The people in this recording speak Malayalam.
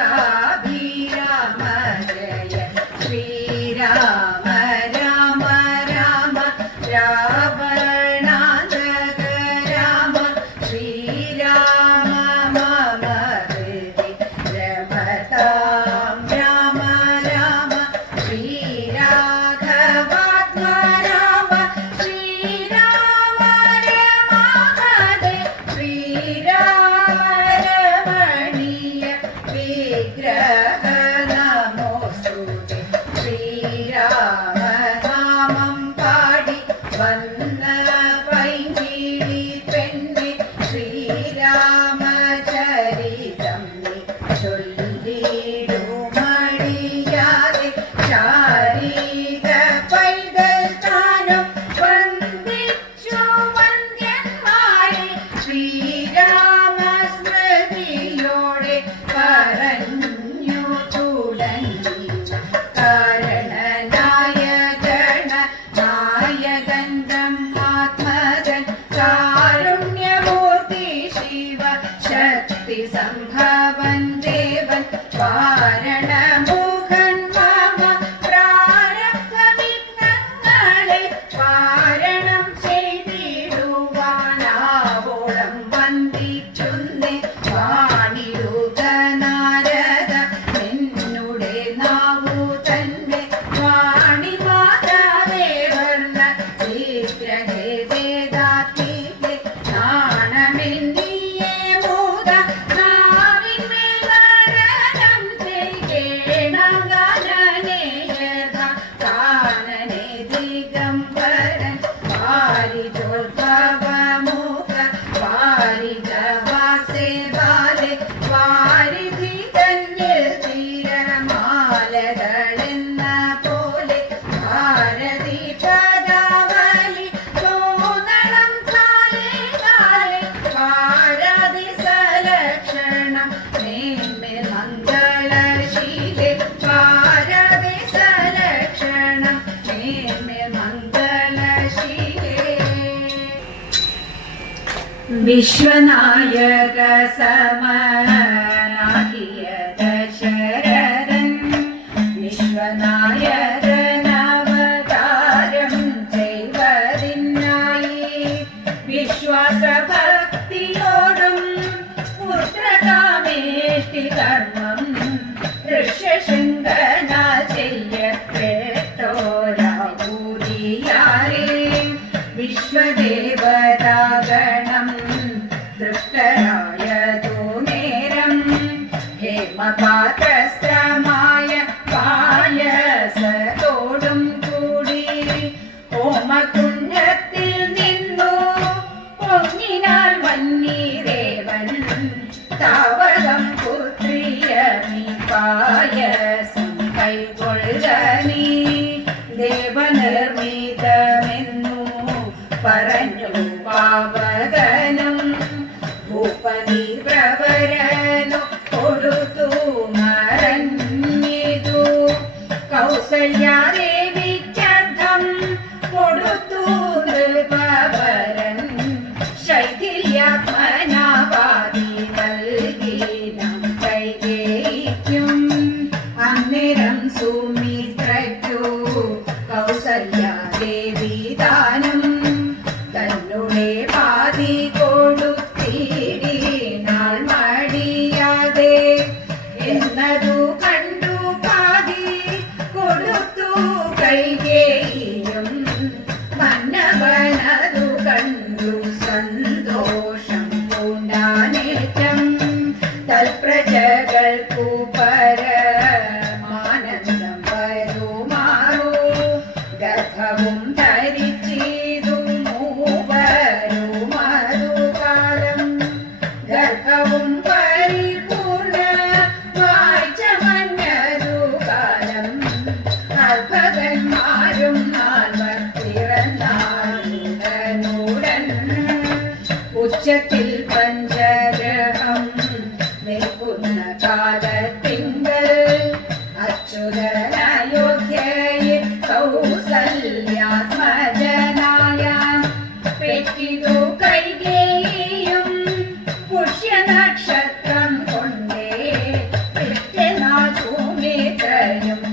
Yeah. വിശ്വനായക സമനാകിയ ദശരഥൻ വിശ്വനായകനവതാരം ചെയ്വതിനായി വിശ്വാസഭക്തിയോടും പുത്രകാമേഷ്ടി കർമ്മം ഋഷ്യശൃംഗന ചെയ്യപ്പെട്ടോരാകൂരിയാരേ വിശ്വദേ 三头 ഉച്ചത്തിൽ പഞ്ചഗ്രഹം നിൽക്കുന്ന കാലത്തിങ്കൽ അച്യുതനയോഗ്യയെ കൗസല്യാത്മജനായ പെറ്റിതു കൈകേയും പുഷ്യനക്ഷത്രം കൊണ്ടേ പെറ്റനാ ഭൂമിത്രയും